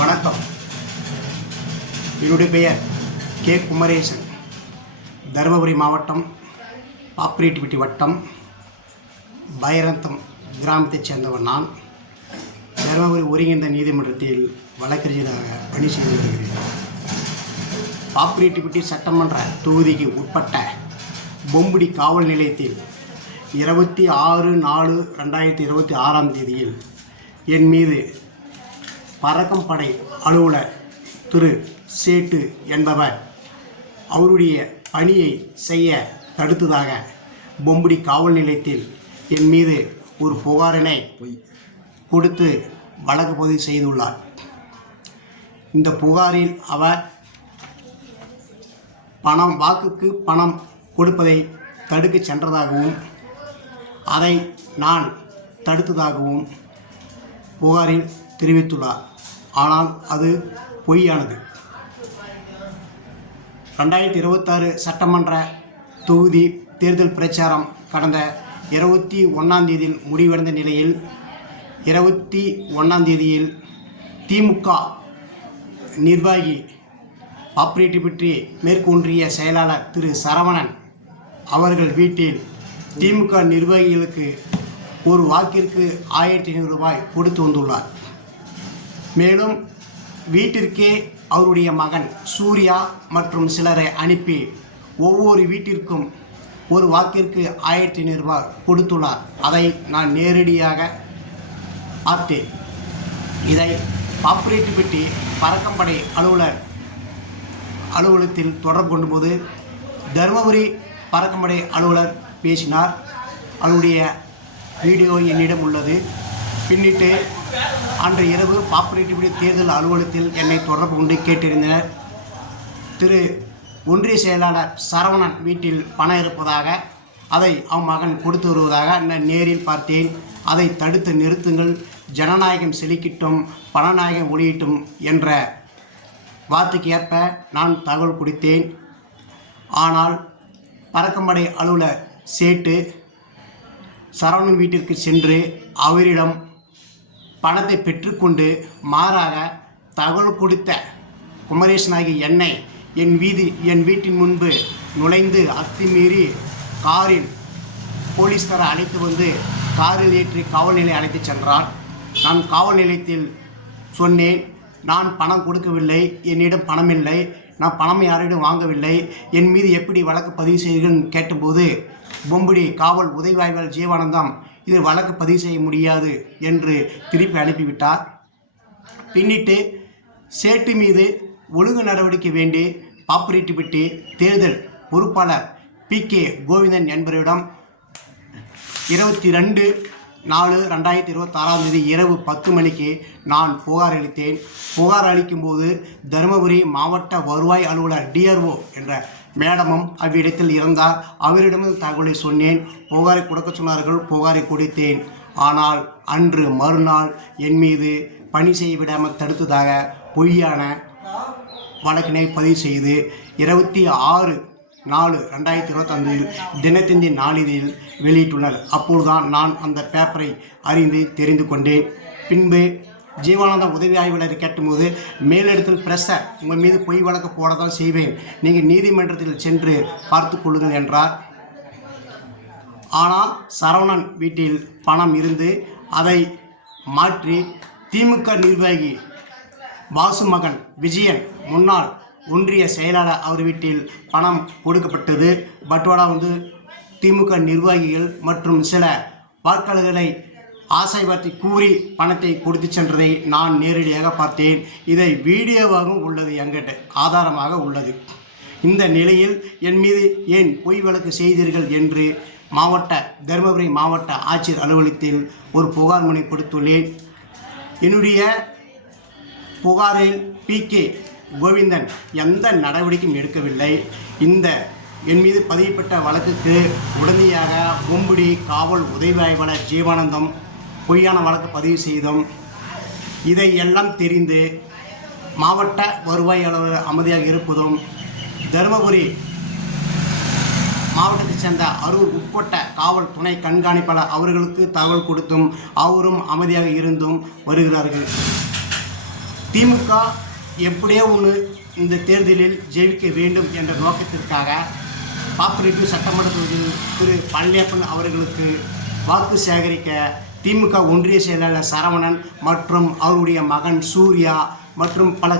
வணக்கம். என்னுடைய பெயர் கே. குமரேசன். தருமபுரி மாவட்டம் பாப்பிரெட்டிப்பட்டி வட்டம் பைரந்தம் கிராமத்தைச் சேர்ந்தவர் நான். தருமபுரி ஒருங்கிணைந்த நீதிமன்றத்தில் வழக்கறிஞராக பணி செய்து வருகிறேன். பாப்பிரெட்டிப்பட்டி சட்டமன்ற தொகுதிக்கு உட்பட்ட பொம்புடி காவல் நிலையத்தில் 26/4/2026 என் மீது பறக்கும் படை அலுவலர் திரு சேட்டு என்பவர் அவருடைய பணியை செய்ய தடுத்ததாக பொம்புடி காவல் நிலையத்தில் என் மீது ஒரு புகாரினை கொடுத்து வழக்கு பதிவு செய்துள்ளார். இந்த புகாரில் அவர் வாக்குக்கு பணம் கொடுப்பதை தடுக்க சென்றதாகவும் அதை நான் தடுத்ததாகவும் புகாரில் தெரிவித்துள்ளார். ஆனால் அது பொய்யானது. 2026 சட்டமன்ற தொகுதி தேர்தல் பிரச்சாரம் கடந்த 21 முடிவடைந்த நிலையில் 21 திமுக நிர்வாகி பாப்பிரெட்டிப்பட்டி மேற்கு ஒன்றிய செயலாளர் திரு சரவணன் அவர்கள் வீட்டில் திமுக நிர்வாகிகளுக்கு ஒரு வாக்கிற்கு 1500 ரூபாய் கொடுத்து வந்துள்ளார். மேலும் வீட்டிற்கே அவருடைய மகன் சூர்யா மற்றும் சிலரை அனுப்பி ஒவ்வொரு வீட்டிற்கும் ஒரு வாக்கிற்கு 1500 ரூபாய் கொடுத்துள்ளார். அதை நான் நேரடியாக பார்த்தேன். இதை பாப்பிரெட்டிப்பட்டி பறக்கும்படை அலுவலகத்தில் தொடர்பு கொண்டபோது தருமபுரி பறக்கும்படை அலுவலர் பேசினார். அவருடைய வீடியோ என்னிடம் உள்ளது. பின்னிட்டு அன்று இரவு பாப்பிரெட்டிப்பட்டி தேர்தல் அலுவலகத்தில் என்னை தொடர்பு கொண்டு கேட்டிருந்தனர். திரு ஒன்றிய செயலாளர் சரவணன் வீட்டில் பணம் இருப்பதாக, அதை அவன் மகன் கொடுத்து வருவதாக நான் நேரில் பார்த்தேன். அதை தடுத்து நிறுத்துங்கள், ஜனநாயகம் செழிக்கட்டும், பணநாயகம் ஒளியிட்டும் என்ற வார்த்தைக்கு ஏற்ப நான் தகவல் கொடுத்தேன். ஆனால் பறக்கும்படை அலுவலர் சேட்டு சரவணன் வீட்டிற்கு சென்று அவரிடம் பணத்தை பெற்றுக்கொண்டு மாறாக தகவல் கொடுத்த குமரேசனாகிய என்னை என் வீட்டின் முன்பு நுழைந்து அத்துமீறி காரில் போலீஸ்காரை அழைத்து வந்து காரில் ஏற்றி காவல் நிலையம் அழைத்து சென்றார். நான் காவல் நிலையத்தில் சொன்னேன், நான் பணம் கொடுக்கவில்லை, என்னிடம் பணம் இல்லை, நான் பணம் யாரிடம் வாங்கவில்லை, என் மீது எப்படி வழக்கு பதிவு செய்கிறேன்னு கேட்டபோது பொம்புடி காவல் உதவி ஆய்வாளர் ஜீவானந்தம் இதில் வழக்கு பதிவு செய்ய முடியாது என்று திருப்பி அனுப்பிவிட்டார். பின்னிட்டு சேட்டு மீது ஒழுங்கு நடவடிக்கை வேண்டி பாப்பிரெட்டிப்பட்டி தேர்தல் பொறுப்பாளர் PK கோவிந்தன் என்பவரிடம் 22/4/2026 இரவு 10 மணிக்கு நான் புகார் அளித்தேன். புகார் அளிக்கும்போது தருமபுரி மாவட்ட வருவாய் அலுவலர் DRO என்ற மேடமும் அவ்விடத்தில் இருந்தார். அவரிடமும் தகவலை சொன்னேன். புகாரை கொடுக்க சொன்னார்கள். புகாரை கொடுத்தேன். ஆனால் அன்று மறுநாள் என் மீது பணி செய்ய விடாமல் தடுத்ததாக பொய்யான வழக்கினை பதிவு செய்து 26/4/2025 தினத்தந்தி நாளிதழில் வெளியிட்டுள்ளனர். அப்போதுதான் நான் அந்த பேப்பரை அறிந்து தெரிந்து கொண்டேன். பின்பு ஜீவானந்தம் உதவி ஆய்வாளரை கேட்டும்போது மேலிடத்தில் பிரஷர், உங்கள் மீது பொய் வழக்கு போட தான் செய்வேன், நீங்கள் நீதிமன்றத்தில் சென்று பார்த்து கொள்ளுங்கள் என்றார். ஆனால் சரவணன் வீட்டில் பணம் இருந்து அதை மாற்றி திமுக நிர்வாகி வாசு மகன் விஜயன் முன்னாள் ஒன்றிய செயலாளர் அவர் வீட்டில் பணம் கொடுக்கப்பட்டது. பட்வாடா திமுக நிர்வாகிகள் மற்றும் சில வாக்காளர்களை ஆசை வார்த்தை கூறி பணத்தை கொடுத்து சென்றதை நான் நேரடியாக பார்த்தேன். இதை வீடியோவாகவும் உள்ளது, என்கிட்ட ஆதாரமாக உள்ளது. இந்த நிலையில் என் மீது ஏன் பொய் வழக்கு செய்தீர்கள் என்று தருமபுரி மாவட்ட ஆட்சியர் அலுவலகத்தில் ஒரு புகார் மனு கொடுத்துள்ளேன். என்னுடைய புகாரில் பி.கே. கோவிந்தன் எந்த நடவடிக்கையும் எடுக்கவில்லை. என் மீது பதியப்பட்ட வழக்குக்கு உடனடியாக பொம்புடி காவல் உதவி ஆய்வாளர் ஜீவானந்தம் பொய்யான வழக்கு பதிவு செய்தோம். இதை எல்லாம் தெரிந்து மாவட்ட வருவாய் அலுவலர் அமைதியாக இருப்பதும், தருமபுரி மாவட்டத்தைச் சேர்ந்த அரூர் உட்பட்ட காவல் துணை கண்காணிப்பாளர் அவர்களுக்கு தகவல் கொடுத்தும் அவரும் அமைதியாக இருந்தும் வருகிறார்கள். திமுக எப்படியோ ஒன்று இந்த தேர்தலில் ஜெயிக்க வேண்டும் என்ற நோக்கத்திற்காக பாப்பிரெட்டி சட்டமன்ற தொகுதியில் திரு பழனியப்பன் அவர்களுக்கு வாக்கு சேகரிக்க திமுக ஒன்றிய செயலாளர் சரவணன் மற்றும் அவருடைய மகன் சூர்யா மற்றும் பல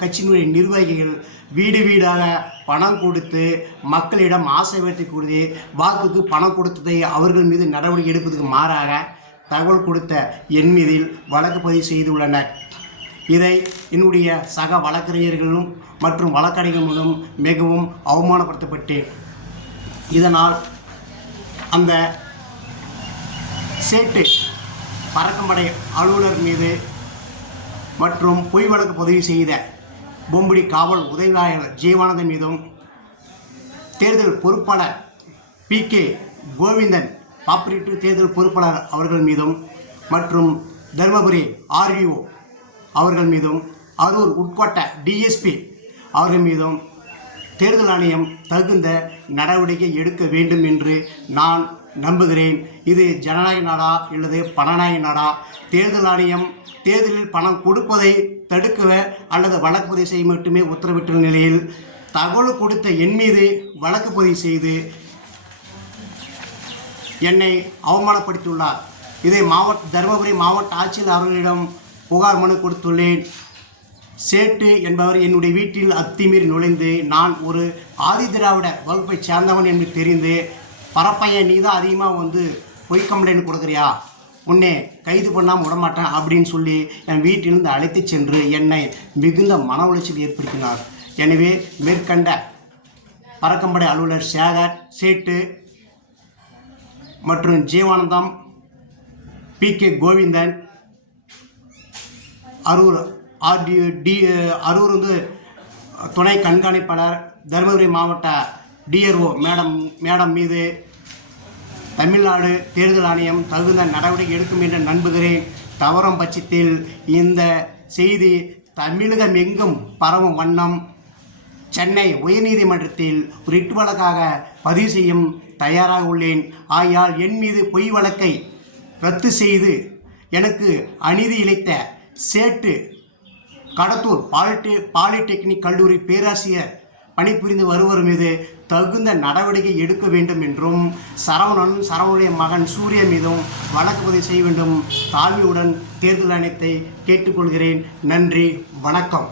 கட்சியினுடைய நிர்வாகிகள் வீடு வீடாக பணம் கொடுத்து மக்களிடம் ஆசைவார்த்தை கொடுத்து வாக்குக்கு பணம் கொடுத்ததை அவர்கள் மீது நடவடிக்கை எடுப்பதற்கு மாறாக தகவல் கொடுத்த என் மீதில் வழக்கு பதிவு செய்துள்ளனர். இதை என்னுடைய சக வழக்கறிஞர்களும் மற்றும் வழக்கறிஞர்களும் மிகவும் அவமானப்படுத்தப்பட்டேன். இதனால் அந்த சேட்டு பறக்கும்படை அலுவலர் மீது மற்றும் பொய் வழக்கு பதிவு செய்த பொம்புடி காவல் உதவி ஆய்வாளர் ஜீவானந்தன் மீதும், தேர்தல் பொறுப்பாளர் பி.கே. கோவிந்தன் பாப்பிரெட்டி தேர்தல் பொறுப்பாளர் அவர்கள் மீதும் மற்றும் தருமபுரி ஆர்டிஓ அவர்கள் மீதும், அரூர் உட்கோட்ட டிஎஸ்பி அவர்கள் மீதும் தேர்தல் ஆணையம் தகுந்த நடவடிக்கை எடுக்க வேண்டும் என்று நான் நம்புகிறேன். இது ஜனநாயக நாடா அல்லது பணநாயக நாடா? தேர்தல் ஆணையம் தேர்தலில் பணம் கொடுப்பதை தடுக்க அல்லது வழக்கு பதிவு செய்ய மட்டுமே உத்தரவிட்டுள்ள நிலையில் தகவல் கொடுத்த என் மீது வழக்கு பதிவு செய்து என்னை அவமானப்படுத்தியுள்ளார். இதை தருமபுரி மாவட்ட ஆட்சியர் அவர்களிடம் புகார் மனு கொடுத்துள்ளேன். சேட்டு என்பவர் என்னுடைய வீட்டில் அத்துமீறி நுழைந்து நான் ஒரு ஆதி திராவிடர் வகுப்பை சேர்ந்தவன் என்று தெரிந்து, பரப்பையன் நீ தான் அதிகமாக பொய் கம்ப்ளைண்ட் கொடுக்குறியா, உன்னை கைது பண்ணாமல் விடமாட்டேன் அப்படின்னு சொல்லி என் வீட்டிலிருந்து அழைத்து சென்று என்னை மிகுந்த மன உளைச்சல் ஏற்படுத்தினார். எனவே மேற்கண்ட பறக்கும்படை அலுவலர் சேகர், சேட்டு மற்றும் ஜீவானந்தம், பி.கே. கோவிந்தன், அரூர் அரூர் துணை கண்காணிப்பாளர், தருமபுரி மாவட்ட டிஆர்ஓ மேடம் மீது தமிழ்நாடு தேர்தல் ஆணையம் தகுந்த நடவடிக்கை எடுக்கும் என்று நம்புகிறேன். தவறும் பட்சத்தில் இந்த செய்தி தமிழகம் எங்கும் பரவும் வண்ணம் சென்னை உயர்நீதிமன்றத்தில் ரிட் வழக்காக பதிவு செய்யும் தயாராக உள்ளேன். ஆகையால் என் மீது பொய் வழக்கை ரத்து செய்து எனக்கு அநீதி இழைத்த சேட்டு கடத்தூர் பாலிடெக்னிக் கல்லூரி பேராசிரியர் பணிபுரிந்து வருவர் மீது தகுந்த நடவடிக்கை எடுக்க வேண்டும் என்றும், சரவணனுடைய மகன் சூர்யா மீதும் வழக்கு பதிவு செய்ய வேண்டும் தாழ்மையுடன் தேர்தல் ஆணையத்தை கேட்டுக்கொள்கிறேன். நன்றி, வணக்கம்.